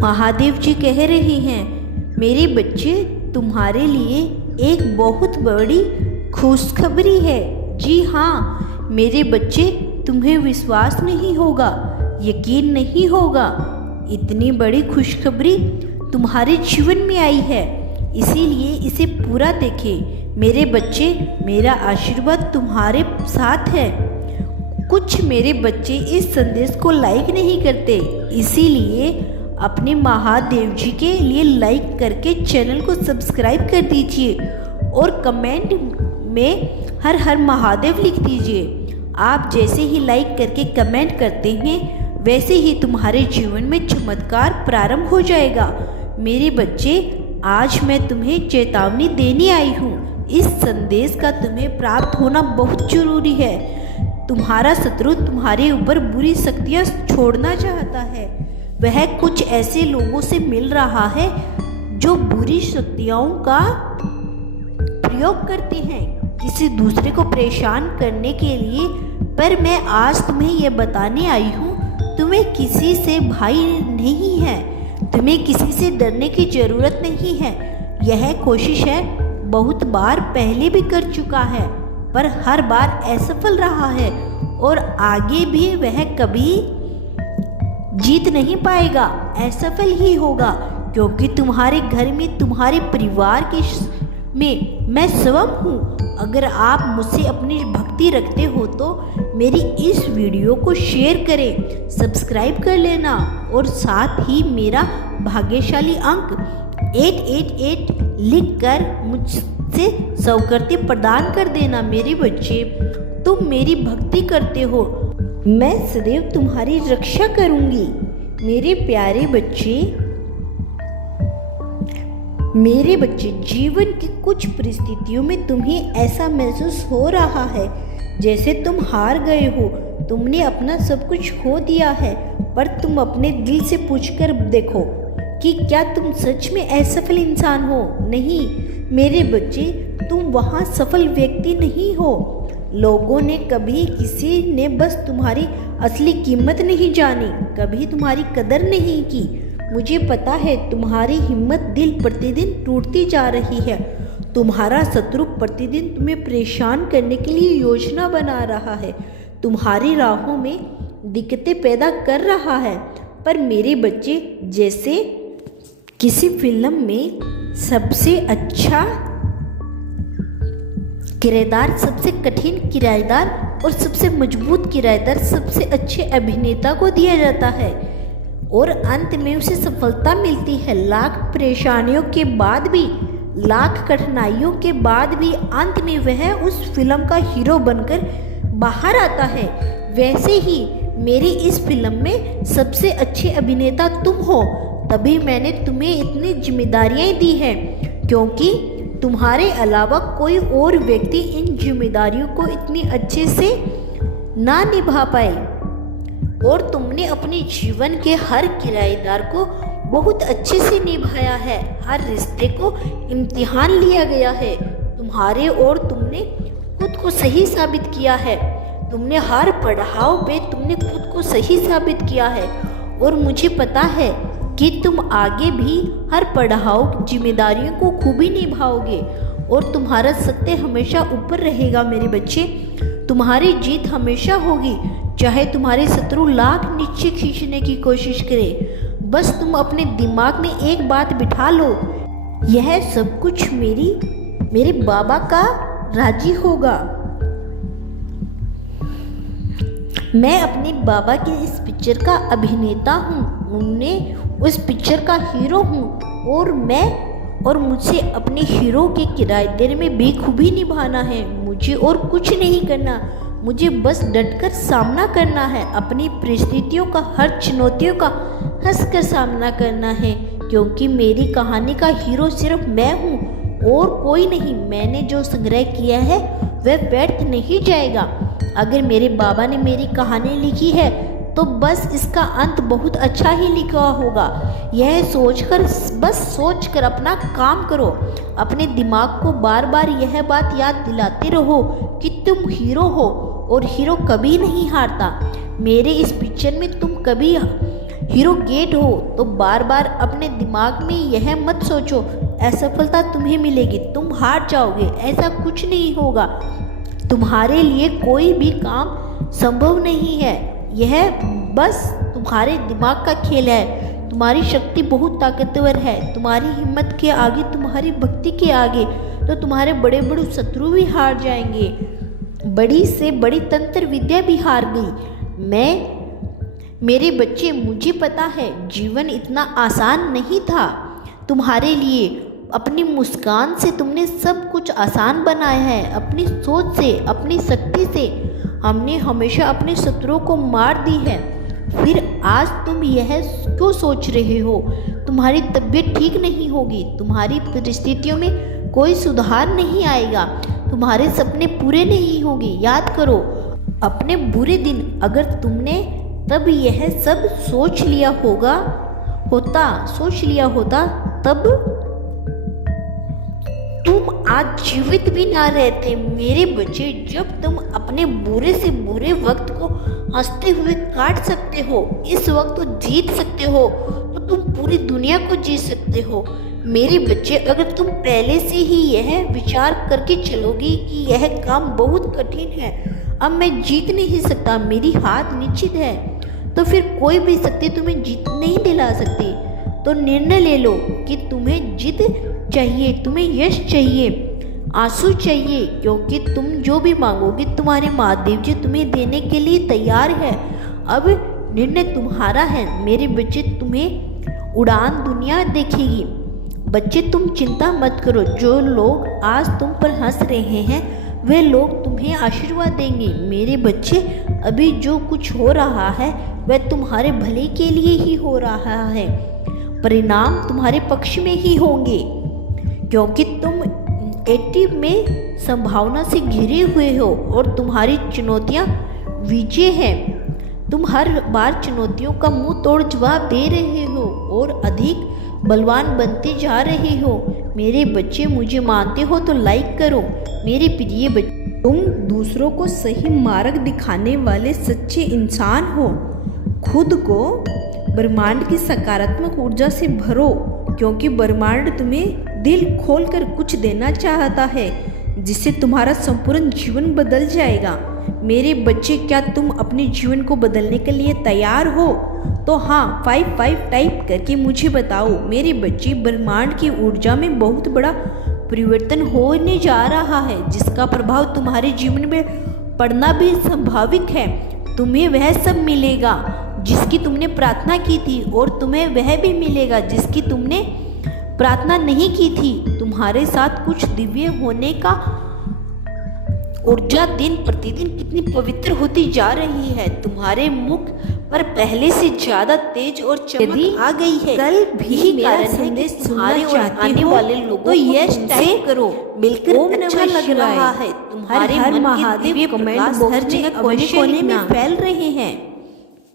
महादेव जी कह रहे हैं, मेरे बच्चे तुम्हारे लिए एक बहुत बड़ी खुशखबरी है। जी हाँ मेरे बच्चे, तुम्हें विश्वास नहीं होगा, यकीन नहीं होगा, इतनी बड़ी खुशखबरी तुम्हारे जीवन में आई है, इसीलिए इसे पूरा देखें। मेरे बच्चे, मेरा आशीर्वाद तुम्हारे साथ है। कुछ मेरे बच्चे इस संदेश को लाइक नहीं करते, इसीलिए अपने महादेव जी के लिए लाइक करके चैनल को सब्सक्राइब कर दीजिए और कमेंट में हर हर महादेव लिख दीजिए। आप जैसे ही लाइक करके कमेंट करते हैं वैसे ही तुम्हारे जीवन में चमत्कार प्रारंभ हो जाएगा। मेरे बच्चे, आज मैं तुम्हें चेतावनी देने आई हूँ। इस संदेश का तुम्हें प्राप्त होना बहुत जरूरी है। तुम्हारा शत्रु तुम्हारे ऊपर बुरी शक्तियाँ छोड़ना चाहता है। वह कुछ ऐसे लोगों से मिल रहा है जो बुरी शक्तियों का प्रयोग करते हैं किसी दूसरे को परेशान करने के लिए। पर मैं आज तुम्हें यह बताने आई हूँ, तुम्हें किसी से भय नहीं है, तुम्हें किसी से डरने की ज़रूरत नहीं है। यह कोशिश है बहुत बार पहले भी कर चुका है, पर हर बार असफल रहा है और आगे भी वह कभी जीत नहीं पाएगा, असफल ही होगा, क्योंकि तुम्हारे घर में, तुम्हारे परिवार में मैं स्वयं हूँ। अगर आप मुझसे अपनी भक्ति रखते हो तो मेरी इस वीडियो को शेयर करें, सब्सक्राइब कर लेना और साथ ही मेरा भाग्यशाली अंक 888 लिखकर मुझसे सौकर्ती प्रदान कर देना। मेरे बच्चे, तुम मेरी भक्ति करते हो, मैं सदैव तुम्हारी रक्षा करूंगी। मेरे प्यारे बच्चे, मेरे बच्चे, जीवन की कुछ परिस्थितियों में तुम्हें ऐसा महसूस हो रहा है जैसे तुम हार गए हो, तुमने अपना सब कुछ खो दिया है। पर तुम अपने दिल से पूछकर देखो कि क्या तुम सच में असफल इंसान हो? नहीं मेरे बच्चे, तुम वहाँ सफल व्यक्ति नहीं हो। लोगों ने कभी, किसी ने बस तुम्हारी असली कीमत नहीं जानी, कभी तुम्हारी कदर नहीं की। मुझे पता है तुम्हारी हिम्मत दिल प्रतिदिन टूटती जा रही है। तुम्हारा शत्रु प्रतिदिन तुम्हें परेशान करने के लिए योजना बना रहा है, तुम्हारी राहों में दिक्कतें पैदा कर रहा है। पर मेरे बच्चे, जैसे किसी फिल्म में सबसे अच्छा किरदार, सबसे कठिन किरदार और सबसे मजबूत किरदार सबसे अच्छे अभिनेता को दिया जाता है और अंत में उसे सफलता मिलती है। लाख परेशानियों के बाद भी, लाख कठिनाइयों के बाद भी अंत में वह उस फिल्म का हीरो बनकर बाहर आता है। वैसे ही मेरी इस फिल्म में सबसे अच्छे अभिनेता तुम हो, तभी मैंने तुम्हें इतनी जिम्मेदारियां दी हैं, क्योंकि तुम्हारे अलावा कोई और व्यक्ति इन जिम्मेदारियों को इतनी अच्छे से ना निभा पाए। और तुमने अपने जीवन के हर किरदार को बहुत अच्छे से निभाया है। हर रिश्ते को इम्तिहान लिया गया है तुम्हारे, और तुमने खुद को सही साबित किया है। तुमने हर पड़ाव पे तुमने खुद को सही साबित किया है और मुझे पता है कि तुम आगे भी हर पड़ाव, जिम्मेदारियों को खूबी निभाओगे और तुम्हारा सत्य हमेशा ऊपर रहेगा। मेरे बच्चे, तुम्हारी जीत हमेशा होगी, चाहे तुम्हारे शत्रु लाख नीचे खींचने की कोशिश करे। बस तुम अपने दिमाग में एक बात बिठा लो, यह सब कुछ मेरे बाबा का राजी होगा। मैं अपने बाबा के इस पिक्चर का अभिनेता हूँ, उन्हें उस पिक्चर का हीरो हूँ और मुझे अपने हीरो के किरदार में बेखूबी निभाना है। मुझे और कुछ नहीं करना, मुझे बस डटकर सामना करना है। अपनी परिस्थितियों का, हर चुनौतियों का हंसकर सामना करना है, क्योंकि मेरी कहानी का हीरो सिर्फ मैं हूँ और कोई नहीं। मैंने जो संग्रह किया है वह व्यर्थ नहीं जाएगा। अगर मेरे बाबा ने मेरी कहानी लिखी है तो बस इसका अंत बहुत अच्छा ही लिखा होगा। यह सोचकर अपना काम करो। अपने दिमाग को बार बार यह बात याद दिलाते रहो कि तुम हीरो हो और हीरो कभी नहीं हारता। मेरे इस पिक्चर में तुम कभी हीरो गेट हो तो बार बार अपने दिमाग में यह मत सोचो असफलता तुम्हें मिलेगी, तुम हार जाओगे। ऐसा कुछ नहीं होगा। तुम्हारे लिए कोई भी काम संभव नहीं है। यह बस तुम्हारे दिमाग का खेल है। तुम्हारी शक्ति बहुत ताकतवर है। तुम्हारी हिम्मत के आगे, तुम्हारी भक्ति के आगे तो तुम्हारे बड़े बड़े शत्रु भी हार जाएंगे। बड़ी से बड़ी तंत्र विद्या भी हार गई। मेरे बच्चे, मुझे पता है जीवन इतना आसान नहीं था तुम्हारे लिए। अपनी मुस्कान से तुमने सब कुछ आसान बनाया है। अपनी सोच से, अपनी शक्ति से हमने हमेशा अपने शत्रुओं को मार दी है। फिर आज तुम यह क्यों सोच रहे हो? तुम्हारी तबीयत ठीक नहीं होगी, तुम्हारी परिस्थितियों में कोई सुधार नहीं आएगा, तुम्हारे सपने पूरे नहीं होंगे। याद करो अपने बुरे दिन। अगर तुमने तब यह सब सोच लिया होता तब तुम आज जीवित भी ना रहते। मेरे बच्चे, जब तुम अपने बुरे से बुरे वक्त को हंसते हुए काट सकते हो, इस वक्त को जीत सकते हो, तो तुम पूरी दुनिया को जीत सकते हो। मेरे बच्चे, अगर तुम पहले से ही यह विचार करके चलोगी कि यह काम बहुत कठिन है, अब मैं जीत नहीं सकता, मेरी हार निश्चित है, तो फिर कोई भी शक्ति तुम्हें जीत नहीं दिला सकती। तो निर्णय ले लो कि तुम्हें जीत चाहिए, तुम्हें यश चाहिए, आंसू चाहिए, क्योंकि तुम जो भी मांगोगे तुम्हारे महादेव जी तुम्हें देने के लिए तैयार है। अब निर्णय तुम्हारा है। मेरे बच्चे, तुम्हें उड़ान दुनिया देखेगी। बच्चे, तुम चिंता मत करो। जो लोग आज तुम पर हंस रहे हैं वे लोग तुम्हें आशीर्वाद देंगे। मेरे बच्चे, अभी जो कुछ हो रहा है वह तुम्हारे भले के लिए ही हो रहा है। परिणाम तुम्हारे पक्ष में ही होंगे, क्योंकि तुम 80 में संभावना से घिरे हुए हो और तुम्हारी चुनौतियां विजय हैं। तुम हर बार चुनौतियों का मुंह तोड़ जवाब दे रहे हो और अधिक बलवान बनते जा रहे हो। मेरे बच्चे, मुझे मानते हो तो लाइक करो। मेरे प्रिय बच्चे, तुम दूसरों को सही मार्ग दिखाने वाले सच्चे इंसान हो। खुद को ब्रह्मांड की सकारात्मक ऊर्जा से भरो, क्योंकि ब्रह्मांड तुम्हें दिल खोलकर कुछ देना चाहता है जिससे तुम्हारा संपूर्ण जीवन बदल जाएगा। मेरे बच्चे, क्या तुम अपने जीवन को बदलने के लिए तैयार हो? तो हाँ, 5 टाइप करके मुझे बताओ। मेरे बच्चे, ब्रह्मांड की ऊर्जा में बहुत बड़ा परिवर्तन होने जा रहा है, जिसका प्रभाव तुम्हारे जीवन में पड़ना भी स्वाभाविक है। तुम्हें वह सब मिलेगा जिसकी तुमने प्रार्थना की थी, और तुम्हें वह भी मिलेगा जिसकी तुमने प्रार्थना नहीं की थी। तुम्हारे साथ कुछ दिव्य होने का ऊर्जा दिन प्रतिदिन कितनी पवित्र होती जा रही है। तुम्हारे मुख पर पहले से ज्यादा तेज और चमक आ गई है। कल भी मेरा संदेश तुम्हारे और आने वाले लोगों को यश टाइप करो। मिलकर अच्छा लग रहा है। तुम्हारे हर महादेव कमेंट हर जगह कोने कोने में फैल रहे हैं।